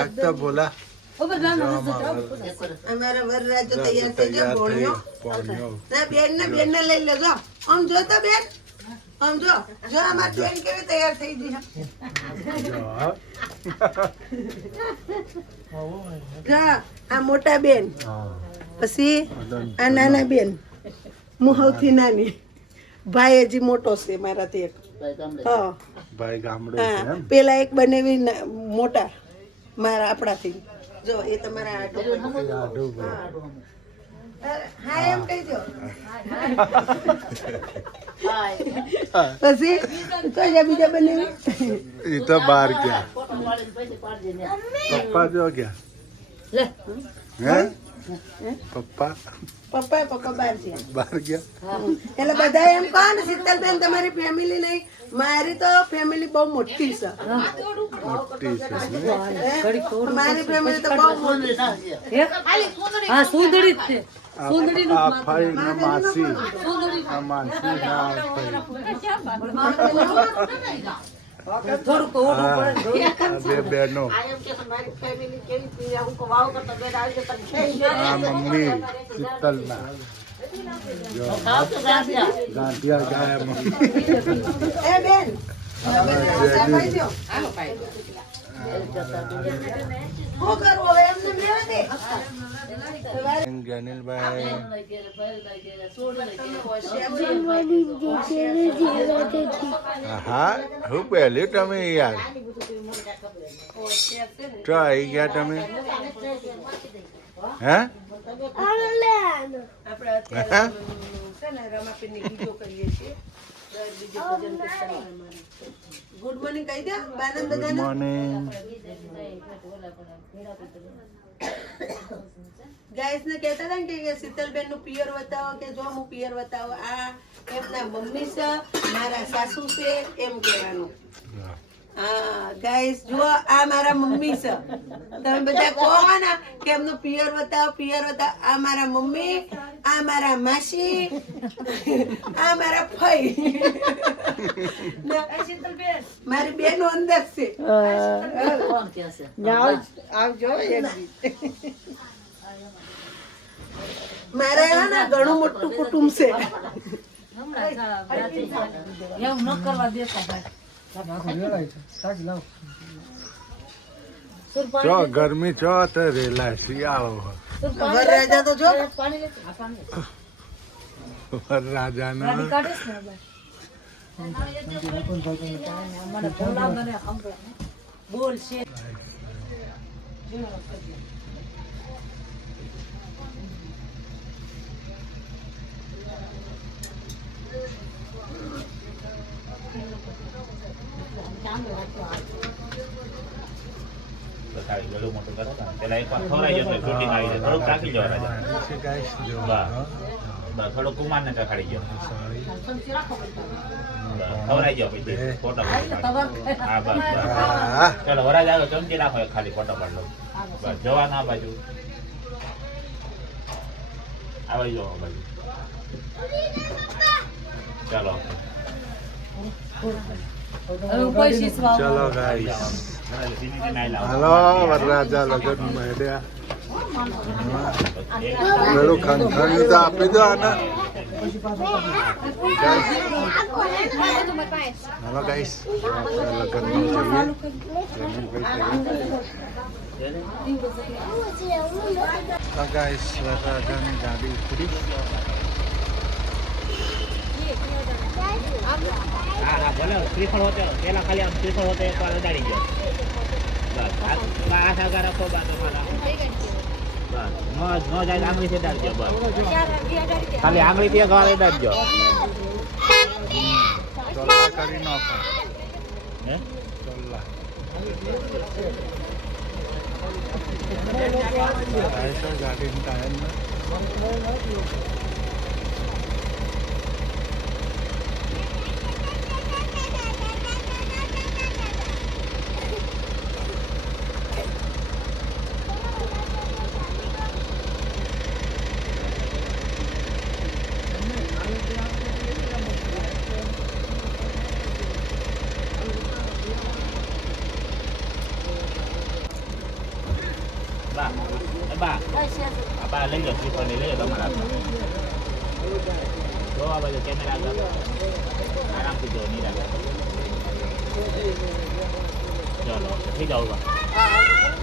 આગતા બોલા. અમારા વરરાજો તૈયાર થઈ ગયો પોણ્યો ના બેન ને બેન ને લઈ લેજો આમ જો તો બેન. આમ જો. જો અમારી બેન કેવી તૈયાર થઈ ગઈ જા. આ મોટા બેન. પછી આ નાના બેન. હું સૌથી નાની. ભાઈ હજી મોટો છે મારાથી એક. હા. ભાઈ ગામડે હા પેલા એક બનેવી મોટા મારા આપણાથી. જો એ તમારા આડો. હા એમ કહી દો પછી કયા બીજા બનેવી? એ તો બહાર ગયા. પપ્પા જો ગયા. હે? પપ્પા? પપ્પા પપ્પા બહાર ગયા. બહાર ગયા? એટલે બધા એમ કહો ને શીતલબેન તમારી ફેમિલી નહીં. મારી તો ફેમિલી બહુ મોટી છે. મોટી છે મારી ફેમિલી તો બહુ મોટી હા? સુંદરી જ છે. માસી. માસી બે બહેનો. મમ્મી શીતલના. ગાંઠિયા. ગાયા મમ્મી એ બેન. શું કરવું એમને લેવા દે. જનીલભાઈ હા હું પહેલું તમે યાર. ચો આવી ગયા તમે? હે. ગુડ મોર્નિંગ કહી દે ગુડ મોર્નિંગ ગાઈસ ને કહેતા હતા ને કે શીતલબેનનું પિયર બતાવો કે જો હું પિયર બતાવો આ એમના મમ્મી છે મારા સાસુ છે એમ કહેવાનું. હા ગાઈસ જુઓ આ મારા મમ્મી છે. તમે બધા કહો ને કે એમનું પિયર બતાવો પિયર બતાવો. આ મારા મમ્મી આ મારા માસી આ મારા ફઈ. મારી બેનો અંદર છે. આવજો મારે ને ઘણું મોટું કુટુંબ છે. એવું ન કરવા દેતા ગરમી ચો તો રેલા શિયાળો વરરાજા તો જો. ને. બોલ છે બતાવી ગળું મોટું કરો. પેલા એકવાર ખવડાવી જશે, shooting આવી જાય. થોડુંક રાખી જવા રાજા. છે ગાઈસ જો બસ. થોડો કુમાર ને ચખાડી ગયો ખવડાવી જાઓ પછી ફોટો. હા બસ ચલો વરાજ આવ્યો ચમચી નાખો એક ખાલી ફોટો પાડી લઉં બસ જવા ના બાજુ આવી જાઓ બાજુ ચાલો ચલો ગાઈસ હાલો, વરરાજા લગન મળ્યા. પેલું ખંખણી તો આપી દો આને. હાલો ગાઈસ લગન ગાઈસ વરરાજાની ગાડી ઉપડી ભલે શ્રીફળ હોતે, પેલા ખાલી આમ શ્રીફળ હોતે એકવાર અડાડી ગયો. બસ આ આ સાગા રાખો બા તમારા. બસ, નો જાય તો આંગળી થી બસ. ખાલી આંગળી થી વાર અડાડજો. ચોલ્લા કરી નાખો હે ચોલ્લા આ બા લઈ લો શ્રીફળ લઈ લો તમારા હાથમાં. જો આ બાજુ કેમેરા આગળ આરામથી જો નિરાશ ચલો જાઓ બા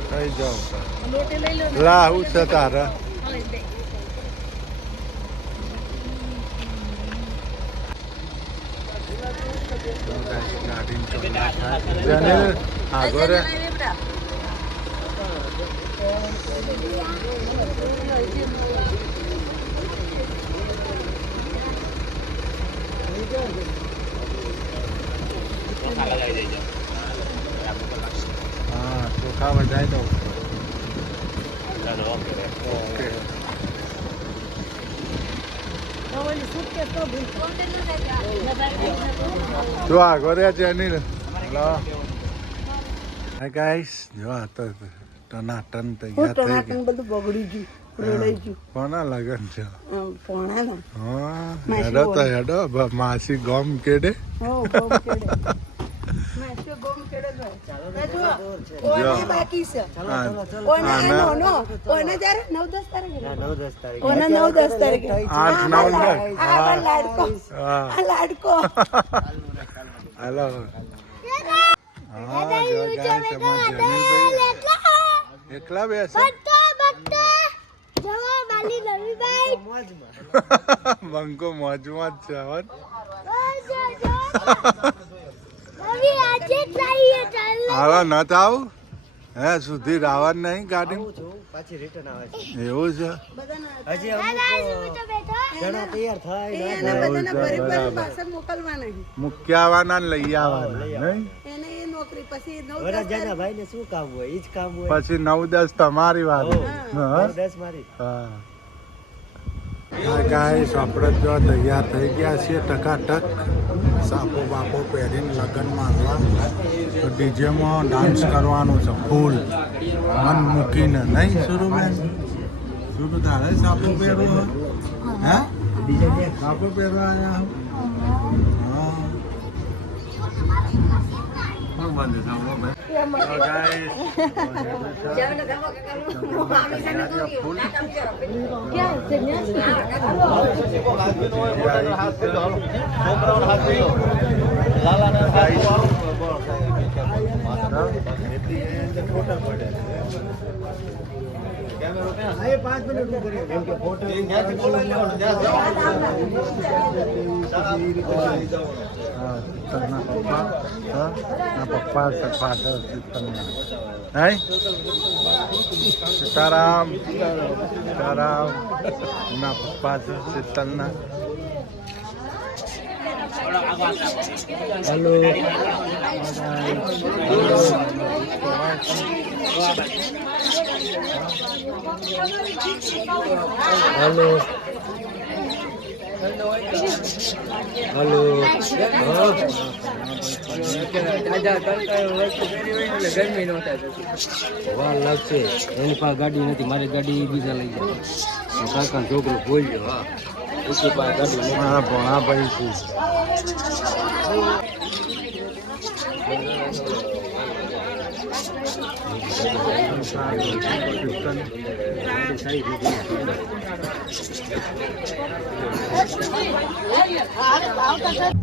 થઈ જાઉં લા હું છે તારે જનીલ આગળ હા ચોખા વધારી દઉં ઓકે જો આગળ રે જનીલ હલો હાય ગાઈસ જો તો ટનાટન તૈયાર થઈ ગયું. બધું બગડી ગયું કોના લગન છે? હેડો તો હેડો માસી ગમ કેડે. હાલો. હા જો બે એકલા બેસે બંકો મોજમાં જ છે હો. હાલો ન તો આવું હે સુધી રાવણ નહીં ગાડી? પાછી રિટર્ન આવે છે. એવું છે? હજી જણા તૈયાર થાય એને બધાને મોકલવા નહીં આવવાના ને લઈ આવવાના નહીં? એને એ નોકરી પછી નવ દસ ભાઈને શું કામ હોય? ઈ જ કામ હોય. પછી નવ દસ તમારી વાત. હા. દસ મારી. હા. હા ગાઈસ આપણે જો તૈયાર થઈ ગયા છીએ ટકાટક. સાપો બાપો પહેરીને લગ્ન માંગવા ડીજેમાં ડાન્સ કરવાનું છે ફૂલ મન મૂકીને. નહીં સુરુબેન સુરુ તારે સાપો પહેરવો હે? સાપો પહેરવા આવ્યા હા? શું બંધ છે સાંભળો ભાઈ તો guys, પાંચ મિનિટ ઊભો રહ્યો. કેમ કે ફોટો હા, શીતલના પપ્પા હા ના પપ્પા છે ફાધર શીતલના નહીં સીતારામ સીતારામ ના પપ્પા છે શીતલના હેલો વાર લાગશે એની પાસે ગાડી નથી મારી ગાડી બીજા લઈ જાય કાકા છોકરો બોલ ગયો હા મારા ભણા ભાઈ છે. guys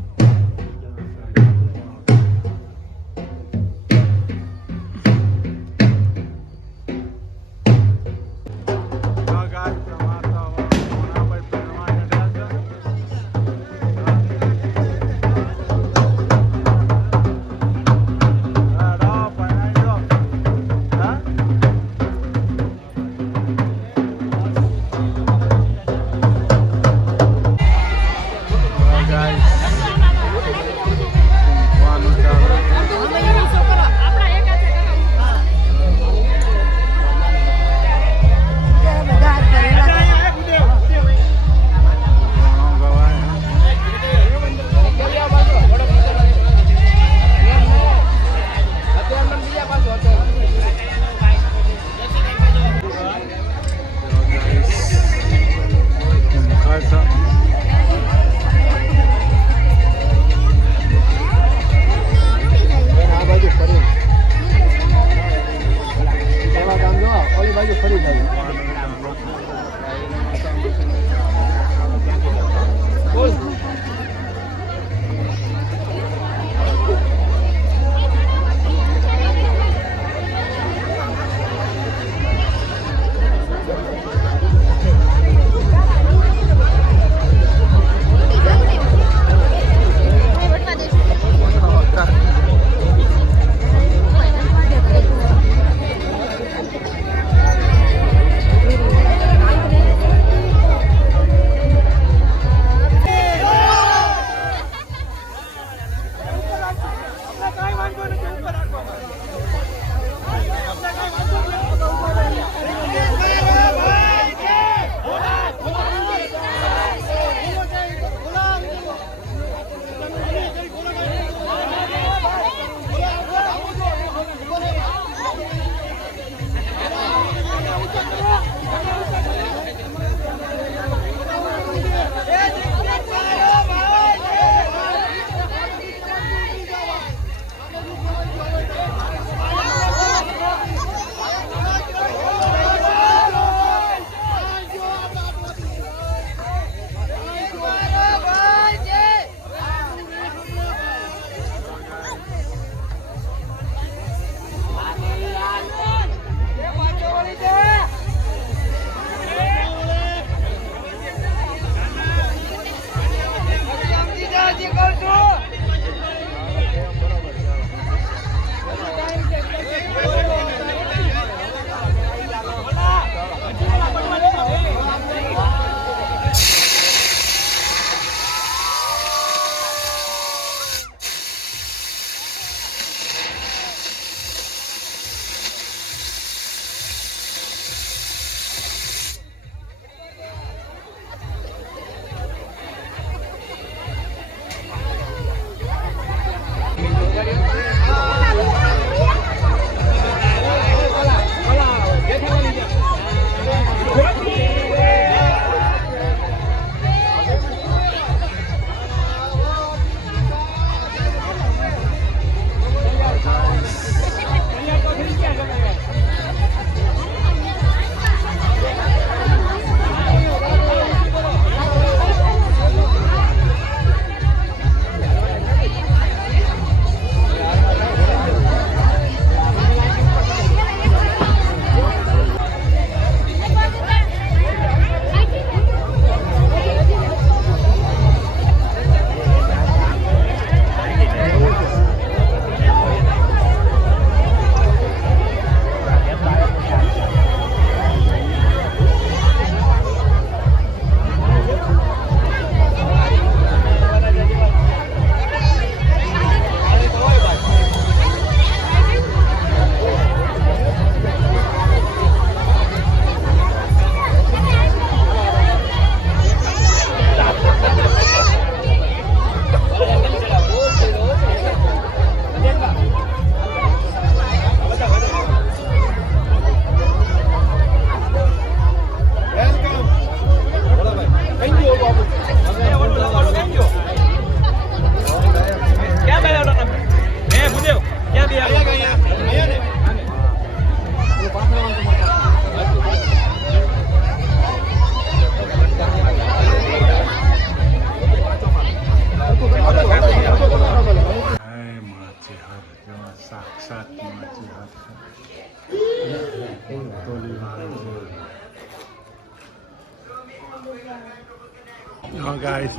હા ગાઈસ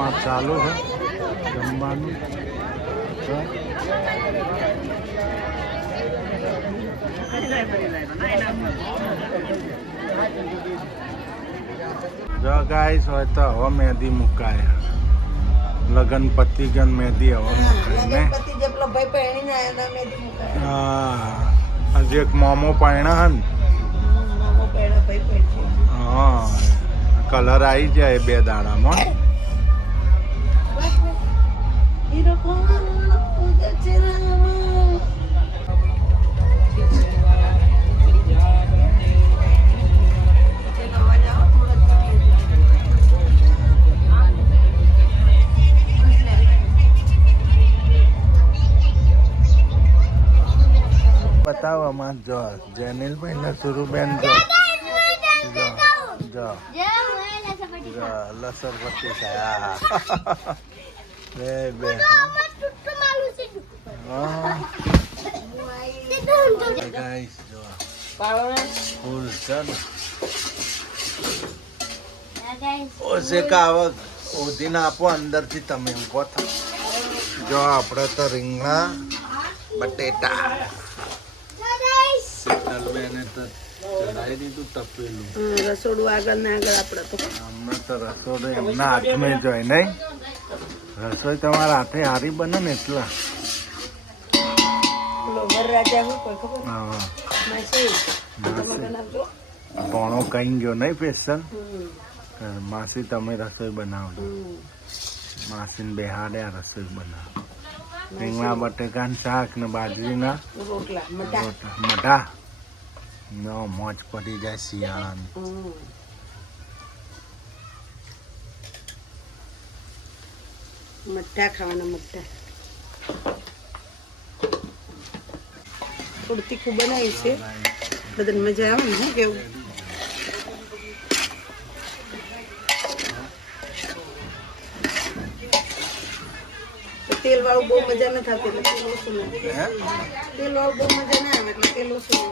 આ ચાલુ છે. જમવાનું. જો ગાઈસ હોય તો હવે મહેંદી મુકાય. લગન પતિ ગન મહેંદી હવે મુકાય ને? હા હજી એક મોમો પાયણા ભાઈ પહેરશે હા. કલર આવી જાય બે દાડામાં. રામ જો જેનિલભાઈ ને સુરુબેન જો. જો જો લસરપટ્ટી થયા બે બે હા ગાઈસ જો ફૂલ છે ને ઓછે કાવક ઓધીને આપો અંદરથી તમે ઊભો થો જો આપણે તો રીંગણા બટેટા શીતલબેને ચડાવી દીધું તપેલું રસોડું આગળ ને આગળ આપણે તો. અમને તો રસોઈ એમના હાથમાં જોઈ નહીં? રસોઈ તમારા હાથે હારી બને ને એટલા. પોણો કોઈ બનાવજો ગયો નહીં પેશન માસી તમે રસોઈ બનાવજો. હમ. માસીને બેહાડ્યા રસોઈ બનાવો રીંગણા બટેકાનું શાક ને બાજરીના રોટલા મઢા નો મોજ પડી જાય શિયાળાની હમ મઠ્ઠા ખાવાના મઠ્ઠા. થોડું તીખું બનાવી છે. બધાને મજા આવે ને શું કેવું? તેલ વાળું બહુ મજા નથી આવતી એટલે તેલ ઓછું તેલ વાળું બહુ મજા ના આવે એટલે તેલ ઓછું.